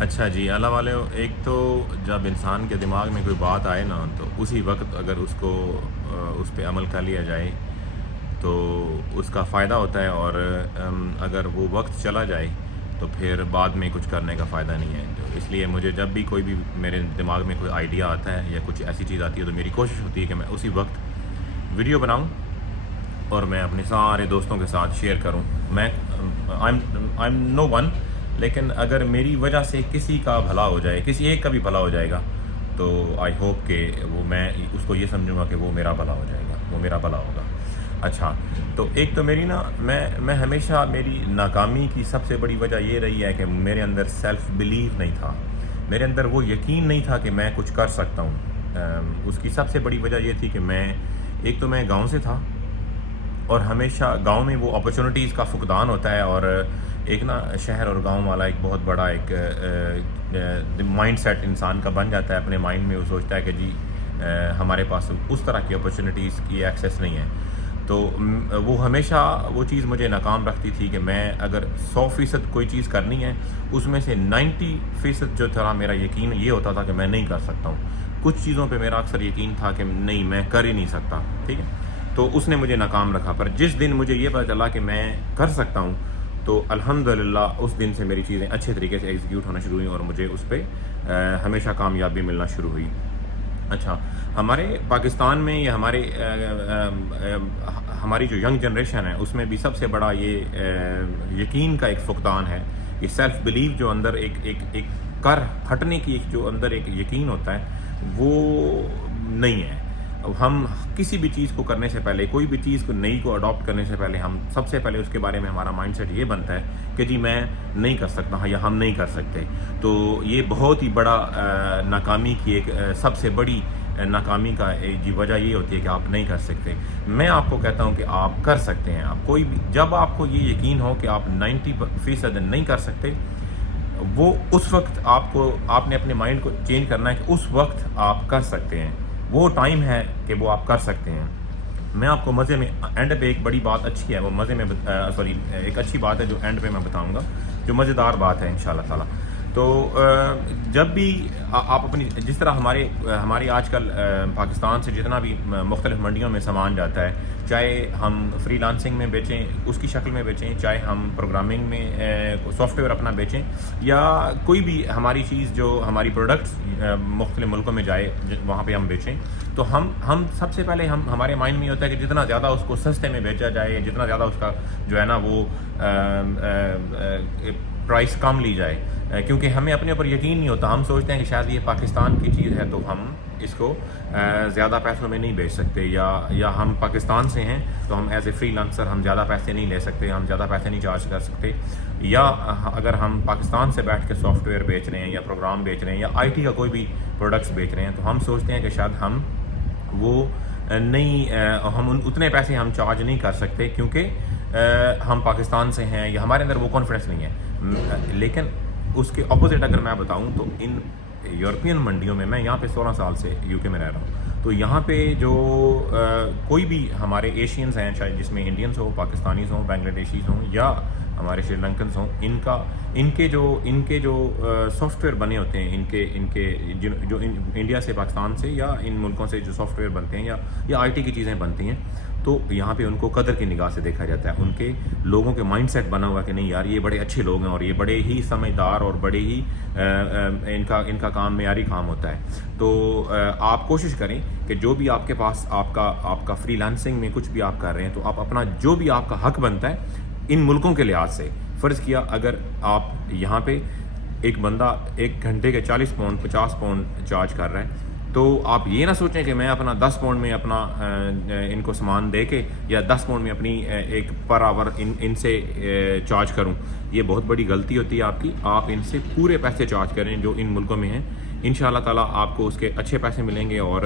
اچھا جی، اللہ والے ایک تو جب انسان کے دماغ میں کوئی بات آئے نا تو اسی وقت اگر اس کو اس پہ عمل کر لیا جائے تو اس کا فائدہ ہوتا ہے، اور اگر وہ وقت چلا جائے تو پھر بعد میں کچھ کرنے کا فائدہ نہیں ہے۔ تو اس لیے مجھے جب بھی کوئی بھی میرے دماغ میں کوئی آئیڈیا آتا ہے یا کچھ ایسی چیز آتی ہے تو میری کوشش ہوتی ہے کہ میں اسی وقت ویڈیو بناؤں اور میں اپنے سارے دوستوں کے ساتھ شیئر کروں۔ میں آئی ایم نو ون، لیکن اگر میری وجہ سے کسی کا بھلا ہو جائے، کسی ایک کا بھی بھلا ہو جائے گا، تو آئی ہوپ کہ وہ میں اس کو یہ سمجھوں گا کہ وہ میرا بھلا ہو جائے گا، وہ میرا بھلا ہوگا۔ اچھا، تو ایک تو میری نا میں ہمیشہ میری ناکامی کی سب سے بڑی وجہ یہ رہی ہے کہ میرے اندر سیلف بلیو نہیں تھا، میرے اندر وہ یقین نہیں تھا کہ میں کچھ کر سکتا ہوں۔ اس کی سب سے بڑی وجہ یہ تھی کہ ایک تو میں گاؤں سے تھا، اور ہمیشہ گاؤں میں وہ اپرچونٹیز کا فقدان ہوتا ہے، اور ایک نا شہر اور گاؤں والا ایک بہت بڑا ایک مائنڈ سیٹ انسان کا بن جاتا ہے۔ اپنے مائنڈ میں وہ سوچتا ہے کہ جی ہمارے پاس اس طرح کی اپرچونٹیز کی ایکسیس نہیں ہے، تو وہ ہمیشہ وہ چیز مجھے ناکام رکھتی تھی کہ میں اگر 100% کوئی چیز کرنی ہے، اس میں سے 90% جو تھا میرا یقین یہ ہوتا تھا کہ میں نہیں کر سکتا ہوں۔ کچھ چیزوں پہ میرا اکثر یقین تھا کہ نہیں، میں کر ہی نہیں سکتا، ٹھیک ہے، تو اس نے مجھے ناکام رکھا۔ پر جس دن مجھے یہ پتہ چلا کہ میں کر سکتا ہوں، تو الحمدللہ اس دن سے میری چیزیں اچھے طریقے سے ایگزیکیوٹ ہونا شروع ہوئیں، اور مجھے اس پہ ہمیشہ کامیابی ملنا شروع ہوئی۔ اچھا، ہمارے پاکستان میں یا ہماری جو ینگ جنریشن ہے اس میں بھی سب سے بڑا یہ یقین کا ایک فقدان ہے، یہ سیلف بلیو جو اندر ایک کر ہٹنے کی جو اندر ایک یقین ہوتا ہے وہ نہیں ہے۔ ہم کسی بھی چیز کو کرنے سے پہلے، کوئی بھی چیز کو نئی کو اڈاپٹ کرنے سے پہلے، ہم سب سے پہلے اس کے بارے میں ہمارا مائنڈ سیٹ یہ بنتا ہے کہ جی میں نہیں کر سکتا یا ہم نہیں کر سکتے۔ تو یہ بہت ہی بڑا ناکامی کی ایک سب سے بڑی ناکامی کا جی وجہ یہ ہوتی ہے کہ آپ نہیں کر سکتے۔ میں آپ کو کہتا ہوں کہ آپ کر سکتے ہیں۔ آپ کوئی بھی، جب آپ کو یہ یقین ہو کہ آپ 90% نہیں کر سکتے، وہ اس وقت آپ نے اپنے مائنڈ کو چینج کرنا ہے کہ اس وقت آپ کر سکتے ہیں، وہ ٹائم ہے کہ وہ آپ کر سکتے ہیں۔ میں آپ کو مزے میں اینڈ پہ ایک بڑی بات اچھی ہے، وہ مزے میں ایک اچھی بات ہے جو اینڈ پہ میں بتاؤں گا، جو مزیدار بات ہے انشاءاللہ تعالی۔ تو جب بھی آپ اپنی، جس طرح ہماری آج کل پاکستان سے جتنا بھی مختلف منڈیوں میں سامان جاتا ہے، چاہے ہم فری لانسنگ میں بیچیں، اس کی شکل میں بیچیں، چاہے ہم پروگرامنگ میں سافٹ ویئر اپنا بیچیں، یا کوئی بھی ہماری چیز جو ہماری پروڈکٹس مختلف ملکوں میں جائے وہاں پہ ہم بیچیں، تو ہم سب سے پہلے ہمارے مائنڈ میں یہ ہوتا ہے کہ جتنا زیادہ اس کو سستے میں بیچا جائے، جتنا زیادہ اس کا جو ہے نا وہ پرائس کم لی جائے، کیونکہ ہمیں اپنے اوپر یقین نہیں ہوتا۔ ہم سوچتے ہیں کہ شاید یہ پاکستان کی چیز ہے تو ہم اس کو زیادہ پیسوں میں نہیں بیچ سکتے، یا ہم پاکستان سے ہیں تو ہم ایز اے فری لانسر ہم زیادہ پیسے نہیں لے سکتے، ہم زیادہ پیسے نہیں چارج کر سکتے، یا اگر ہم پاکستان سے بیٹھ کے سافٹ ویئر بیچ رہے ہیں یا پروگرام بیچ رہے ہیں یا آئی ٹی کا کوئی بھی پروڈکٹس بیچ رہے ہیں، تو ہم سوچتے ہیں کہ شاید ہم وہ نہیں، ہم اتنے پیسے ہم چارج نہیں کر سکتے کیونکہ ہم پاکستان سے ہیں، یا ہمارے اندر وہ کانفیڈنس نہیں ہے۔ لیکن اس کے اپوزٹ اگر میں بتاؤں تو ان یورپین منڈیوں میں، میں یہاں پہ 16 سال سے یو کے میں رہ رہا ہوں، تو یہاں پہ جو کوئی بھی ہمارے ایشینز ہیں، چاہے جس میں انڈینز ہوں، پاکستانیز ہوں، بنگلہ دیشیز ہوں، یا ہمارے سری لنکنز ہوں، ان کے جو سافٹ ویئر بنے ہوتے ہیں، ان کے جو انڈیا سے، پاکستان سے یا ان ملکوں سے جو سافٹ ویئر بنتے ہیں یا آئی ٹی کی چیزیں بنتی ہیں، تو یہاں پہ ان کو قدر کی نگاہ سے دیکھا جاتا ہے۔ ان کے لوگوں کے مائنڈ سیٹ بنا ہوا کہ نہیں یار یہ بڑے اچھے لوگ ہیں، اور یہ بڑے ہی سمجھدار، اور بڑے ہی ان کا کام معیاری کام ہوتا ہے۔ تو آپ کوشش کریں کہ جو بھی آپ کے پاس آپ کا فری لانسنگ میں کچھ بھی آپ کر رہے ہیں، تو آپ اپنا جو بھی آپ کا حق بنتا ہے ان ملکوں کے لحاظ سے، فرض کیا اگر آپ یہاں پہ ایک بندہ 1 گھنٹے کے 40 پاؤنڈ 50 پاؤنڈ چارج کر رہا ہے، تو آپ یہ نہ سوچیں کہ میں اپنا 10 پاؤنڈ میں اپنا ان کو سامان دے کے، یا 10 پاؤنڈ میں اپنی ایک پر آور ان سے چارج کروں۔ یہ بہت بڑی غلطی ہوتی ہے آپ کی۔ آپ ان سے پورے پیسے چارج کریں جو ان ملکوں میں ہیں، انشاءاللہ تعالیٰ آپ کو اس کے اچھے پیسے ملیں گے، اور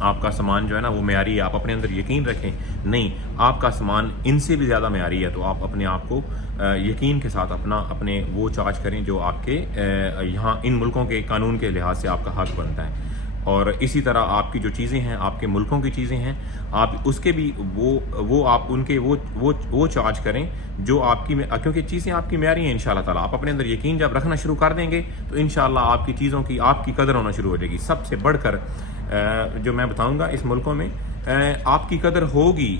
آپ کا سامان جو ہے نا وہ معیاری ہے۔ آپ اپنے اندر یقین رکھیں، نہیں آپ کا سامان ان سے بھی زیادہ معیاری ہے، تو آپ اپنے آپ کو یقین کے ساتھ اپنے وہ چارج کریں جو آپ کے یہاں ان ملکوں کے قانون کے لحاظ سے آپ کا حق بنتا ہے۔ اور اسی طرح آپ کی جو چیزیں ہیں، آپ کے ملکوں کی چیزیں ہیں، آپ اس کے بھی وہ آپ ان کے وہ چارج کریں جو آپ کی، کیونکہ چیزیں آپ کی معیاری ہیں انشاءاللہ تعالیٰ. آپ اپنے اندر یقین جب رکھنا شروع کر دیں گے تو انشاءاللہ آپ کی چیزوں کی آپ کی قدر ہونا شروع ہو جائے گی. سب سے بڑھ کر جو میں بتاؤں گا اس ملکوں میں آپ کی قدر ہوگی،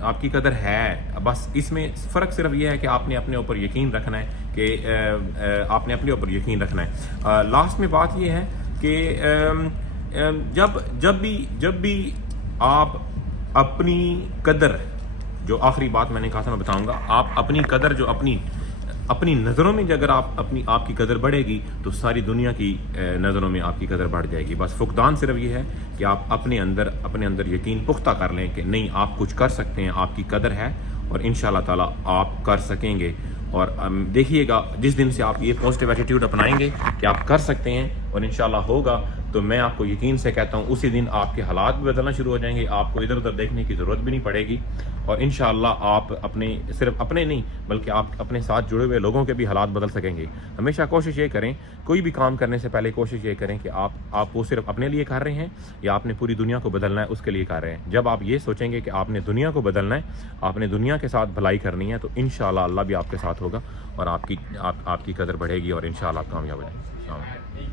آپ کی قدر ہے. بس اس میں فرق صرف یہ ہے کہ آپ نے اپنے اوپر یقین رکھنا ہے، کہ آپ نے اپنے اوپر یقین رکھنا ہے. لاسٹ میں بات یہ ہے کہ جب بھی آپ اپنی قدر، جو آخری بات میں نے کہا تھا میں بتاؤں گا، آپ اپنی قدر جو اپنی نظروں میں اگر آپ کی قدر بڑھے گی تو ساری دنیا کی نظروں میں آپ کی قدر بڑھ جائے گی. بس فقدان صرف یہ ہے کہ آپ اپنے اندر یقین پختہ کر لیں کہ نہیں، آپ کچھ کر سکتے ہیں، آپ کی قدر ہے اور انشاءاللہ تعالیٰ آپ کر سکیں گے. اور دیکھیے گا جس دن سے آپ یہ پازیٹیو ایٹیٹیوڈ اپنائیں گے کہ آپ کر سکتے ہیں اور انشاءاللہ ہوگا، تو میں آپ کو یقین سے کہتا ہوں اسی دن آپ کے حالات بھی بدلنا شروع ہو جائیں گے. آپ کو ادھر ادھر دیکھنے کی ضرورت بھی نہیں پڑے گی اور انشاءاللہ آپ صرف اپنے نہیں بلکہ آپ اپنے ساتھ جڑے ہوئے لوگوں کے بھی حالات بدل سکیں گے. ہمیشہ کوشش یہ کریں، کوئی بھی کام کرنے سے پہلے کوشش یہ کریں کہ آپ وہ صرف اپنے لیے کر رہے ہیں یا آپ نے پوری دنیا کو بدلنا ہے اس کے لیے کر رہے ہیں. جب آپ یہ سوچیں گے کہ آپ نے دنیا کو بدلنا ہے، آپ نے دنیا کے ساتھ بھلائی کرنی ہے، تو انشاءاللہ اللہ بھی آپ کے ساتھ ہوگا اور آپ کی قدر بڑھے گی اور انشاءاللہ آپ کامیاب ہو جائیں گے.